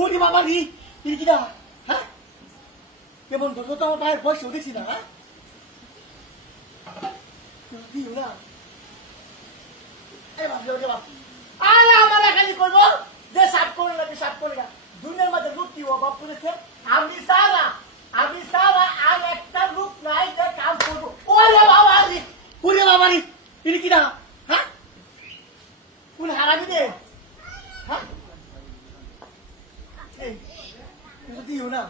ওরে বাবা রে কিরা হ্যাঁ কেমন তো তো আমার ভাইয়ের বয়স দেখছি না হ্যাঁ দিও না এ বাপ রে বাপ আরে আমার খালি করব যে সাত করে লাগে সাত করে না দুনিয়ার মধ্যে লোক কি ও বাপ করেছে আমি সারা আর একটা লোক নাই যে কাম করব ওরে বাবা রে এটা কিরা হ্যাঁ কোন হারামি দে হ্যাঁ এই দিও না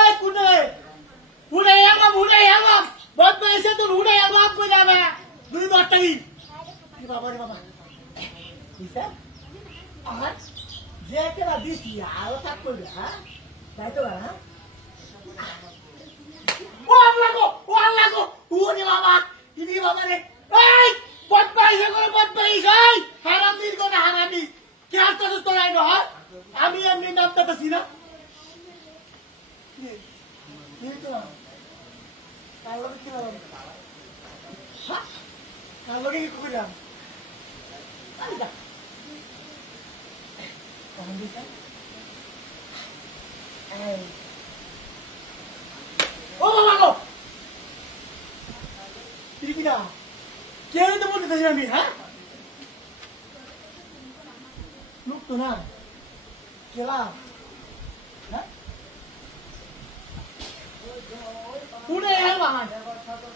এই উড়ে আমা বহুত পয়সা তো উড়ে আমা কই যাবে দুই বাটাই কি বাবা রে বাবা কিসা আমার যে কেলা দিছি আরো থাক কইবে হ্যাঁ তাই তো হ্যাঁ ও আল্লাহ গো ওরে বাবা ইনি বাবা রে এই বহুত পয়সা করে বহুত পয়সা হারামির গো না হারামি কে আসছস তোরাই না আমি এমনি নামটা পাছি না কালো কি করিলাম ও বাবা গো কিনা কে তো বলতেছি আমি হ্যাঁ লোক তো না কেলা হ্যাঁ শুনে এলো ভাই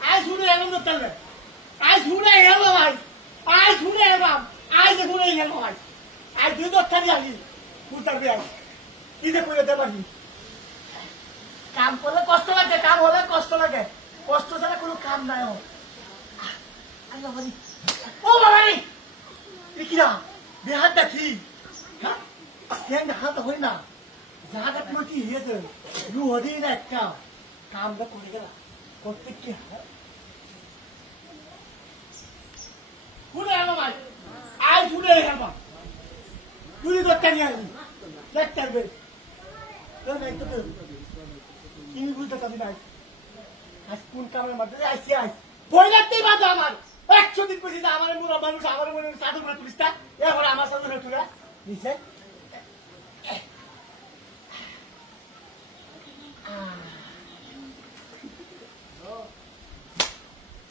আজ শুনে এলো তো তাহলে আজ শুনে এলো ভাই আজ শুনে এলো আজ শুনে এলো ভাই আজ দুই দশ টাকা আলি পুতার বিয়া কি যে করে দেবানি কাম করলে কষ্ট লাগে কাম হলে কষ্ট লাগে কষ্ট ছাড়া কোনো কাম নাই আল্লাহ ভাই ও বাবা রে কিরা বেহাত দেখি হ্যাঁ কেন হাত হই না জায়গা তোমার কি হয়েছে রু হদি না একটা কামটা করে গেল করতে কি হয় শুনে এলো ভাই আজ শুনে এলো তুই দরকার নিয়ে আসবি দেখতে পারবে তুমি বুঝতে পারবি না আজ কোন কামের মধ্যে আসছি আজ বই লাগতেই বাধা আমার 100 দিন পর্যন্ত আমার মানুষ আমার মনে চাদর করে তুলিস না এখন আমার চাদর তুলে নিচে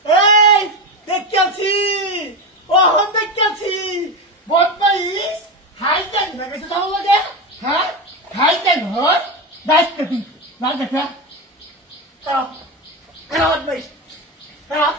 এই দেখছি ওহন দেখছি বদমাইশ হাইটেন না কিছু সব লাগে হ্যাঁ হাইটেন হয় দাইতে তুই না দেখা কারা বদমাইশ কারা